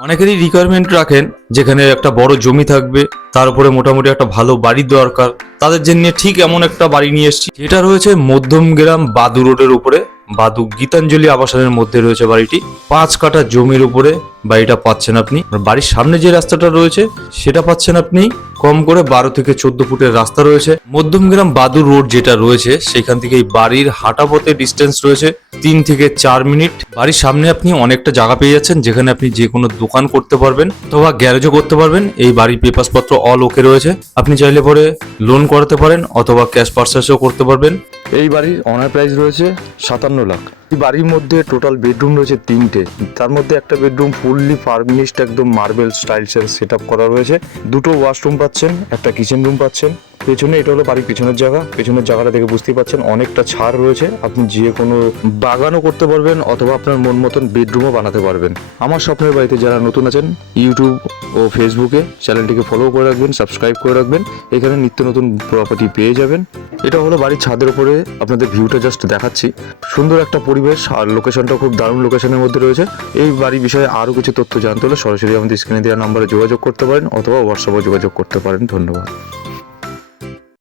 অনেকেরই রিকোয়ারমেন্ট রাখেন যেখানে একটা বড় জমি থাকবে, তার উপরে মোটামুটি একটা ভালো বাড়ি দরকার। তাদের জন্য ঠিক এমন একটা বাড়ি নিয়ে এসেছি, যেটা রয়েছে মধ্যমগ্রাম বাদু রোডের উপরে। বাদু গীতাঞ্জলি আবাসনের মধ্যে রয়েছে বাড়িটি। 5 কাঠা জমির উপরে বাড়িটা পাচ্ছেন আপনি। বাড়ির সামনে যে রাস্তাটা রয়েছে সেটা পাচ্ছেন আপনি কম করে 12 থেকে 14 ফুটের রাস্তা রয়েছে। মধ্যমগ্রাম বাদু রোড যেটা রয়েছে সেখান থেকে এই বাড়ির হাঁটা পথে ডিস্টেন্স রয়েছে 3 থেকে 4 মিনিট। বাড়ির সামনে আপনি অনেকটা জায়গা পেয়ে যাচ্ছেন, যেখানে আপনি যে কোনো দোকান করতে পারবেন অথবা গ্যারেজও করতে পারবেন। এই বাড়ির পেপারস পত্র অল ওকে রয়েছে। আপনি চাইলে পরে লোন করাতে পারেন অথবা ক্যাশ পারচেসও করতে পারবেন। এই বাড়ির অনার প্রাইস রয়েছে 57 লাখ। এই বাড়ির মধ্যে টোটাল বেডরুম রয়েছে 3টে। তার মধ্যে একটা বেডরুম ফুললি ফার্নিশড, একদম মার্বেল স্টাইলসের সেট আপ করা রয়েছে। 2টো ওয়াশরুম পাচ্ছেন, একটা কিচেন রুম পাচ্ছেন। পেছনে এটা হলো বাড়ির পেছনের জায়গা। পেছনের জায়গাটা দেখে বুঝতেই পাচ্ছেন অনেকটা ছাড় রয়েছে। আপনি যে কোনো বাগানও করতে পারবেন অথবা আপনার মন মতন বেডরুমও বানাতে পারবেন। আমার স্বপ্নের বাড়িতে যারা নতুন আছেন, ইউটিউব ও ফেসবুকে চ্যানেলটিকে ফলো করে রাখবেন, সাবস্ক্রাইব করে রাখবেন। এখানে নিত্য নতুন প্রপার্টি পেয়ে যাবেন। এটা হলো বাড়ির ছাদের উপরে আপনাদের ভিউটা জাস্ট দেখাচ্ছি। সুন্দর একটা পরিবেশ আর লোকেশনটা খুব দারুণ লোকেশনের মধ্যে রয়েছে। এই বাড়ির বিষয়ে আরও কিছু তথ্য জানতে হলে সরাসরি আমাদের স্ক্রিনে দেওয়া নম্বরে যোগাযোগ করতে পারেন অথবা হোয়াটসঅ্যাপে যোগাযোগ করতে পারেন। ধন্যবাদ।